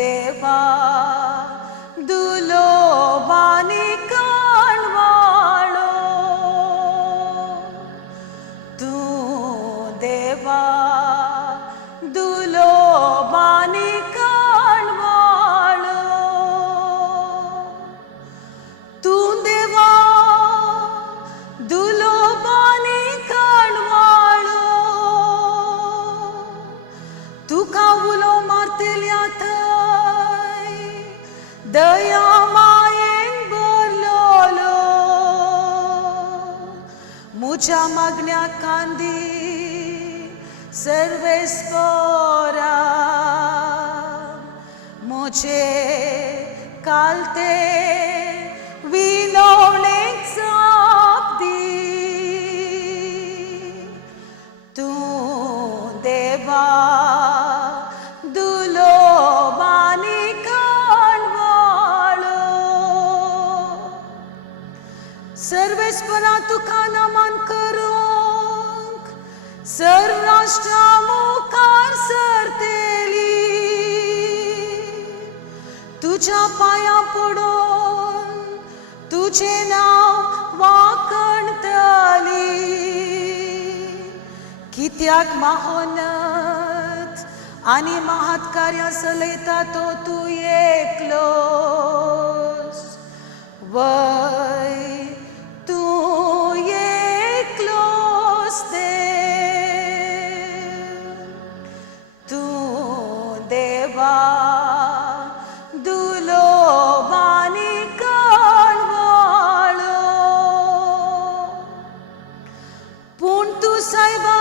देवा दुलोबानी काणवाळो तू देवा दुलोबानी काणवाळो तू देवा दुलोबानी काणवाळो तुका उलो मारतेल्या दया मायेन भरलोलो मुझ्या मागण्या कांदी सर्वेस्परा मुझे कालते विनवणेक जाप दी तू देवा दुलोबानी सर्वेस्परा तुका नमन करूंक सर्व राष्ट्रा मुखार सरतेली तुझ्या पाया पडून तुझे नाव वाखणतली कित्याक महोन्नत आनी महत् कार्य चलयता तो तू एकलोच वय तू एकलोच देव तू देवा दुलोबानी काणवाळो पूण तू सायबा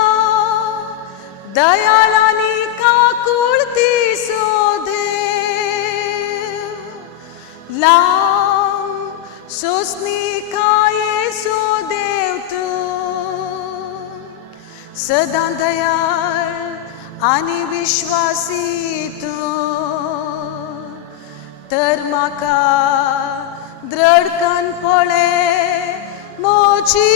दयाळानी काकुळती सो देव लांब सोसनी काये सो देव तू सदां दयाळ आनी विश्वासी तू तर म्हाका द्रडकन पळे मोची